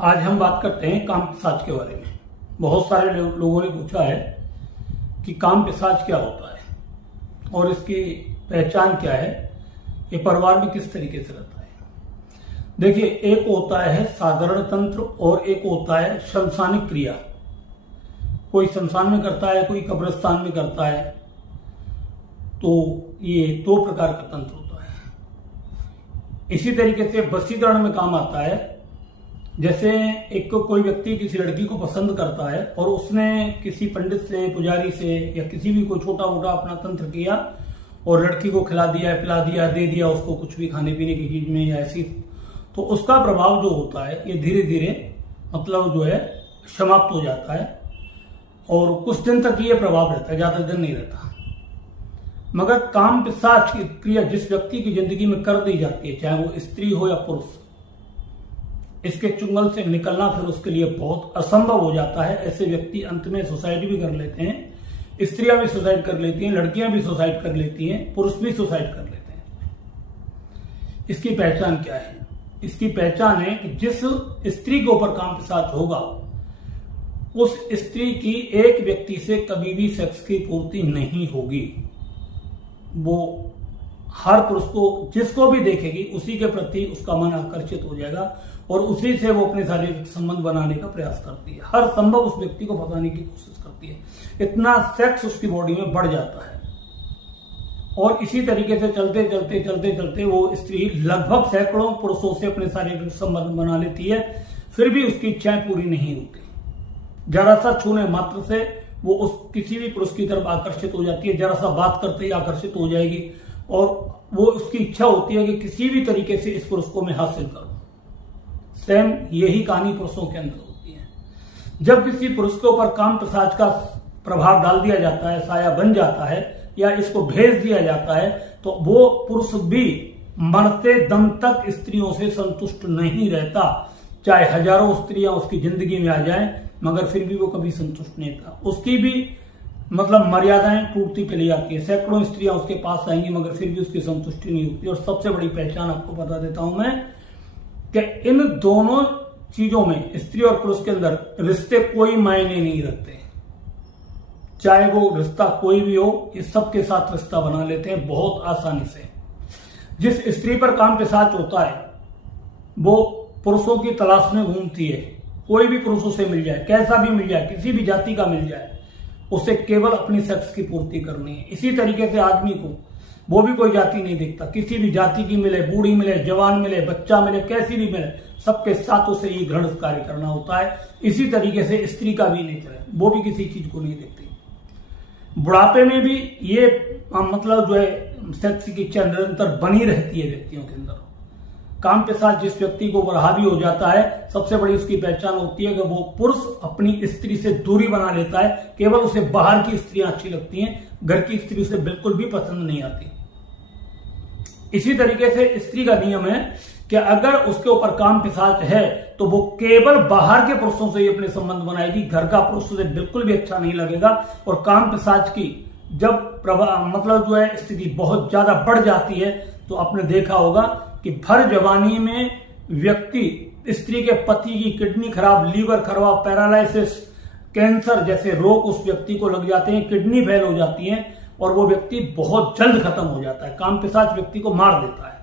आज हम बात करते हैं काम पिशाच के बारे में। बहुत सारे लोगों ने पूछा है कि काम पिशाच क्या होता है और इसकी पहचान क्या है, ये परिवार में किस तरीके से रहता है। देखिए, एक होता है साधारण तंत्र और एक होता है शमशानिक क्रिया। कोई शमशान में करता है, कोई कब्रिस्तान में करता है। तो ये दो प्रकार का तंत्र होता है। इसी तरीके से वशीकरण में काम आता है। जैसे एक कोई व्यक्ति किसी लड़की को पसंद करता है और उसने किसी पंडित से, पुजारी से या किसी भी कोई छोटा मोटा अपना तंत्र किया और लड़की को खिला दिया, पिला दिया, दे दिया उसको कुछ भी खाने पीने की चीज में या ऐसी, तो उसका प्रभाव जो होता है ये धीरे धीरे मतलब जो है समाप्त हो जाता है और कुछ दिन तक ये प्रभाव रहता है, ज्यादा दिन नहीं रहता। मगर काम पिशाच की क्रिया जिस व्यक्ति की जिंदगी में कर दी जाती है, चाहे वो स्त्री हो या पुरुष, इसके चुंगल से निकलना फिर उसके लिए बहुत असंभव हो जाता है। ऐसे व्यक्ति अंत में सुसाइड भी कर लेते हैं। स्त्रियां भी सुसाइड कर लेती हैं, लड़कियां भी सुसाइड कर लेती हैं, पुरुष भी सुसाइड कर लेते हैं। इसकी पहचान क्या है? इसकी पहचान है कि जिस स्त्री के ऊपर काम पिशाच होगा उस स्त्री की एक व्यक्ति से कभी भी सेक्स की पूर्ति नहीं होगी। वो हर पुरुष को, जिसको भी देखेगी उसी के प्रति उसका मन आकर्षित हो जाएगा और उसी से वो अपने शारीरिक संबंध बनाने का प्रयास करती है। हर संभव उस व्यक्ति को फंसाने की कोशिश करती है। इतना सेक्स उसकी बॉडी में बढ़ जाता है और इसी तरीके से चलते चलते चलते चलते वो स्त्री लगभग सैकड़ों पुरुषों से अपने शारीरिक संबंध बना लेती है, फिर भी उसकी इच्छाएं पूरी नहीं होती। जरा सा छूने मात्र से वो उस किसी भी पुरुष की तरफ आकर्षित हो जाती है, जरा सा बात करते ही आकर्षित हो जाएगी और वो उसकी इच्छा होती है कि किसी भी तरीके से इस पुरुष को मैं हासिल करूं। सेम यही कहानी पुरुषों के अंदर होती है। जब किसी पुरुष के ऊपर काम पिशाच का प्रभाव डाल दिया जाता है, साया बन जाता है या इसको भेज दिया जाता है, तो वो पुरुष भी मरते दम तक स्त्रियों से संतुष्ट नहीं रहता। चाहे हजारों स्त्रियां उसकी जिंदगी में आ जाएं, मगर फिर भी वो कभी संतुष्ट नहीं था। उसकी भी मतलब मर्यादाएं टूटती चली जाती है। सैकड़ों स्त्रियां उसके पास आएंगी मगर फिर भी उसकी संतुष्टि नहीं होती। और सबसे बड़ी पहचान आपको बता देता हूं मैं कि इन दोनों चीजों में, स्त्री और पुरुष के अंदर, रिश्ते कोई मायने नहीं रखते। चाहे वो रिश्ता कोई भी हो, ये सबके साथ रिश्ता बना लेते हैं बहुत आसानी से। जिस स्त्री पर काम पिशाच होता है वो पुरुषों की तलाश में घूमती है। कोई भी पुरुषों से मिल जाए, कैसा भी मिल जाए, किसी भी जाति का मिल जाए, उसे केवल अपनी सेक्स की पूर्ति करनी है। इसी तरीके से आदमी को वो भी कोई जाति नहीं देखता, किसी भी जाति की मिले, बूढ़ी मिले, जवान मिले, बच्चा मिले, कैसी भी मिले, सबके साथ उसे ये घृणित कार्य करना होता है। इसी तरीके से स्त्री का भी नेचर है, वो भी किसी चीज को नहीं देखती। बुढ़ापे में भी ये मतलब जो है सेक्स की इच्छा निरंतर बनी रहती है व्यक्तियों के अंदर। काम के साथ जिस व्यक्ति को हावी हो जाता है, सबसे बड़ी उसकी पहचान होती है कि वो पुरुष अपनी स्त्री से दूरी बना लेता है। केवल उसे बाहर की स्त्रियां अच्छी लगती हैं, घर की स्त्री उसे बिल्कुल भी पसंद नहीं आती। इसी तरीके से स्त्री का नियम है कि अगर उसके ऊपर काम पिशाच है तो वो केवल बाहर के पुरुषों से ही अपने संबंध बनाएगी। घर का पुरुष उसे बिल्कुल भी अच्छा नहीं लगेगा। और काम पिशाच की जब मतलब जो है स्थिति बहुत ज्यादा बढ़ जाती है तो आपने देखा होगा कि भर जवानी में व्यक्ति, स्त्री के पति की किडनी खराब, लीवर खराब, पैरालिसिस, कैंसर जैसे रोग उस व्यक्ति को लग जाते हैं, किडनी फेल हो जाती है और वो व्यक्ति बहुत जल्द खत्म हो जाता है। काम पिशाच व्यक्ति को मार देता है,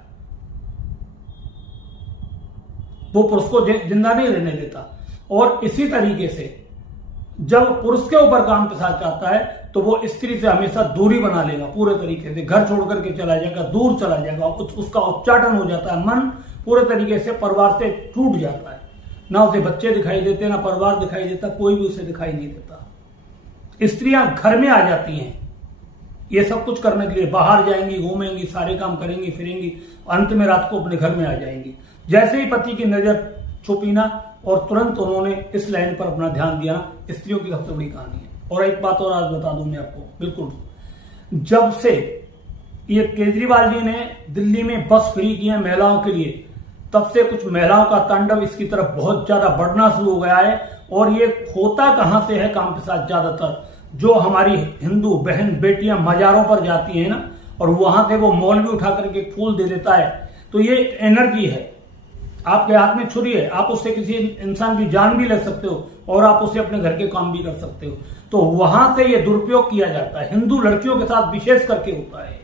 वो पुरुष को जिंदा नहीं रहने देता। और इसी तरीके से जब पुरुष के ऊपर काम पिशाच आता है तो वो स्त्री से हमेशा दूरी बना लेगा पूरे तरीके से, घर छोड़ करके चला जाएगा, दूर चला जाएगा, उसका उच्चाटन हो जाता है, मन पूरे तरीके से परिवार से टूट जाता है। ना उसे बच्चे दिखाई देते, ना परिवार दिखाई देता, कोई भी उसे दिखाई नहीं देता। स्त्रियां घर में आ जाती हैं ये सब कुछ करने के लिए, बाहर जाएंगी, घूमेंगी, सारे काम करेंगी, फिरेंगी, अंत में रात को अपने घर में आ जाएंगी। जैसे ही पति की नजर छुपी ना और तुरंत उन्होंने इस लाइन पर अपना ध्यान दिया। स्त्रियों की सबसे बड़ी कहानी है। और एक बात और आज बता दूं मैं आपको, बिल्कुल जब से ये केजरीवाल जी ने दिल्ली में बस फ्री की है महिलाओं के लिए, तब से कुछ महिलाओं का तांडव इसकी तरफ बहुत ज्यादा बढ़ना शुरू हो गया है। और ये होता कहां से है काम पिशाच? ज्यादातर जो हमारी हिंदू बहन बेटियां मजारों पर जाती हैं ना, और वहां से वो मौलवी उठा करके फूल दे देता है, तो ये एनर्जी है। आपके हाथ में छुरी है, आप उससे किसी इंसान की जान भी ले सकते हो और आप उससे अपने घर के काम भी कर सकते हो। तो वहां से ये दुरुपयोग किया जाता है, हिंदू लड़कियों के साथ विशेष करके होता है।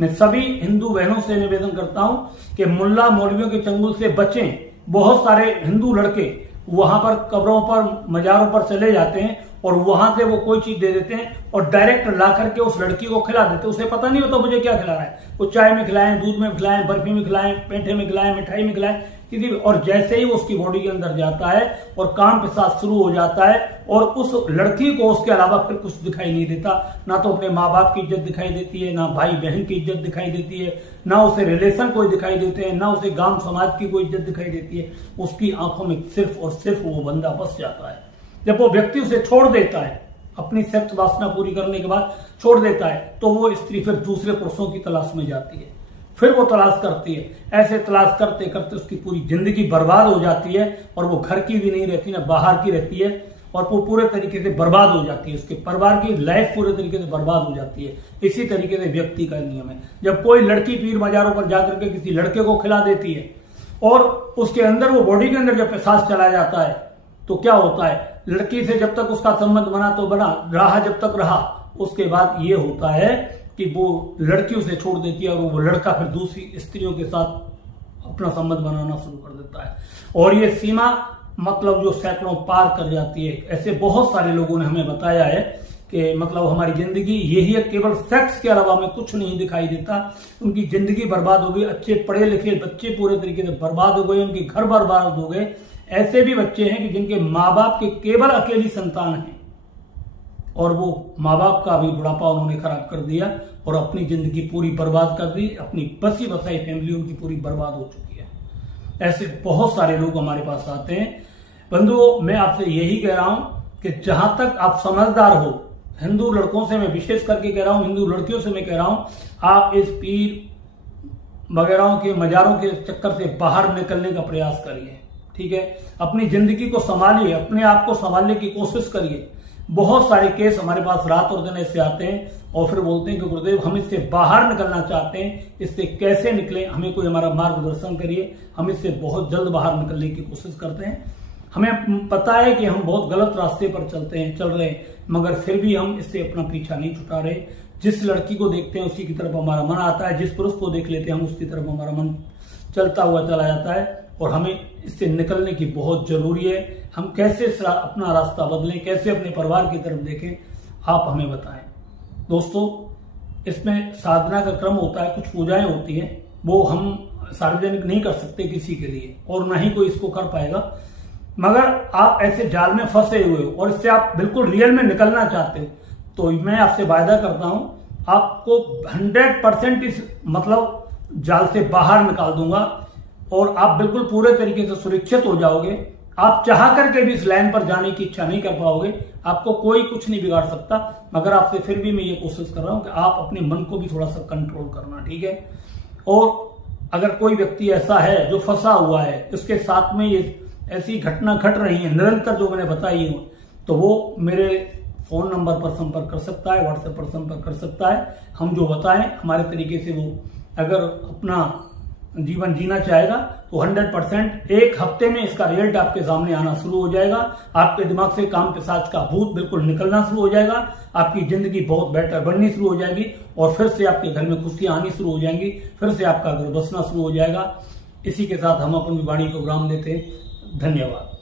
मैं सभी हिंदू बहनों से निवेदन करता हूं कि मुल्ला मौलवियों के चंगुल से बचें। बहुत सारे हिंदू लड़के वहां पर कब्रों पर, मजारों पर चले जाते हैं और वहां से वो कोई चीज दे देते हैं और डायरेक्ट ला करके उस लड़की को खिला देते हैं। उसे पता नहीं होता मुझे क्या खिला रहा है। वो चाय में खिलाएं, दूध में खिलाएं, बर्फी में खिलाएं, पेठे में खिलाएं, मिठाई में खिलाएं, किसी भी, और जैसे ही वो उसकी बॉडी के अंदर जाता है और काम के साथ शुरू हो जाता है और उस लड़की को उसके अलावा फिर कुछ दिखाई नहीं देता। ना तो अपने माँ बाप की इज्जत दिखाई देती है, ना भाई बहन की इज्जत दिखाई देती है, ना उसे रिलेशन कोई दिखाई देते हैं, ना उसे गांव समाज की कोई इज्जत दिखाई देती है। उसकी आंखों में सिर्फ और सिर्फ वो बंदा बस जाता है। जब वो व्यक्ति उसे छोड़ देता है, अपनी सेक्स वासना पूरी करने के बाद छोड़ देता है, तो वो स्त्री फिर दूसरे पुरुषों की तलाश में जाती है, फिर वो तलाश करती है। ऐसे तलाश करते करते उसकी पूरी जिंदगी बर्बाद हो जाती है और वो घर की भी नहीं रहती, ना बाहर की रहती है, और वो पूरे तरीके से बर्बाद हो जाती है। उसके परिवार की लाइफ पूरे तरीके से बर्बाद हो जाती है। इसी तरीके से व्यक्ति का नियम है। जब कोई लड़की पीर मजारों पर जाकर के किसी लड़के को खिला देती है और उसके अंदर, वो बॉडी के अंदर जब पेशाब चला जाता है, तो क्या होता है, लड़की से जब तक उसका संबंध बना तो बना रहा, जब तक रहा, उसके बाद ये होता है कि वो लड़की उसे छोड़ देती है और वो लड़का फिर दूसरी स्त्रियों के साथ अपना संबंध बनाना शुरू कर देता है। और ये सीमा मतलब जो सैकड़ों पार कर जाती है। ऐसे बहुत सारे लोगों ने हमें बताया है कि मतलब हमारी जिंदगी यही है, केवल सेक्स के अलावा हमें कुछ नहीं दिखाई देता। उनकी जिंदगी बर्बाद हो गई। अच्छे पढ़े लिखे बच्चे पूरे तरीके से बर्बाद हो गए, उनके घर बर्बाद हो गए। ऐसे भी बच्चे हैं कि जिनके माँ बाप के केवल अकेली संतान है और वो माँ बाप का भी बुढ़ापा उन्होंने खराब कर दिया और अपनी जिंदगी पूरी बर्बाद कर दी। अपनी बसी बसाई फैमिली उनकी पूरी बर्बाद हो चुकी है। ऐसे बहुत सारे लोग हमारे पास आते हैं। बंधुओं, मैं आपसे यही कह रहा हूं कि जहां तक आप समझदार हो, हिंदू लड़कों से मैं विशेष करके कह रहा हूं, हिंदू लड़कियों से मैं कह रहा हूं, आप इस पीर वगैरह के मजारों के चक्कर से बाहर निकलने का प्रयास करिए। ठीक है, अपनी जिंदगी को संभालिए, अपने आप को संभालने की कोशिश करिए। बहुत सारे केस हमारे पास रात और दिन ऐसे आते हैं और फिर बोलते हैं कि गुरुदेव हम इससे बाहर निकलना चाहते हैं, इससे कैसे निकलें, हमें कोई हमारा मार्गदर्शन करिए। हम इससे बहुत जल्द बाहर निकलने की कोशिश करते हैं। हमें पता है कि हम बहुत गलत रास्ते पर चल रहे हैं, मगर फिर भी हम इससे अपना पीछा नहीं छुटा रहे। जिस लड़की को देखते हैं उसी की तरफ हमारा मन आता है, जिस पुरुष को देख लेते हैं हम उसकी तरफ हमारा मन चलता हुआ चला जाता है। और हमें इससे निकलने की बहुत जरूरी है। हम कैसे अपना रास्ता बदलें, कैसे अपने परिवार की तरफ देखें, आप हमें बताएं। दोस्तों, इसमें साधना का क्रम होता है, कुछ पूजाएं होती हैं, वो हम सार्वजनिक नहीं कर सकते किसी के लिए और ना ही कोई इसको कर पाएगा। मगर आप ऐसे जाल में फंसे हुए हो और इससे आप बिल्कुल रियल में निकलना चाहते हो, तो मैं आपसे वायदा करता हूं, आपको 100% इस मतलब जाल से बाहर निकाल दूंगा और आप बिल्कुल पूरे तरीके से सुरक्षित हो जाओगे। आप चाह करके भी इस लाइन पर जाने की इच्छा नहीं कर पाओगे। आपको कोई कुछ नहीं बिगाड़ सकता। मगर आपसे फिर भी मैं ये कोशिश कर रहा हूं कि आप अपने मन को भी थोड़ा सा कंट्रोल करना, ठीक है। और अगर कोई व्यक्ति ऐसा है जो फंसा हुआ है, उसके साथ में ये ऐसी घटना घट रही है निरंतर जो मैंने बताई है, तो वो मेरे फोन नंबर पर संपर्क कर सकता है, व्हाट्सएप पर संपर्क कर सकता है। हम जो बताएं हमारे तरीके से वो अगर अपना जीवन जीना चाहेगा तो 100% एक हफ्ते में इसका रिजल्ट आपके सामने आना शुरू हो जाएगा। आपके दिमाग से काम पिशाच का भूत बिल्कुल निकलना शुरू हो जाएगा। आपकी जिंदगी बहुत बेहतर बननी शुरू हो जाएगी और फिर से आपके घर में खुशियां आनी शुरू हो जाएंगी, फिर से आपका घर बसना शुरू हो जाएगा। इसी के साथ हम अपनी वाणी को विराम देते हैं। धन्यवाद।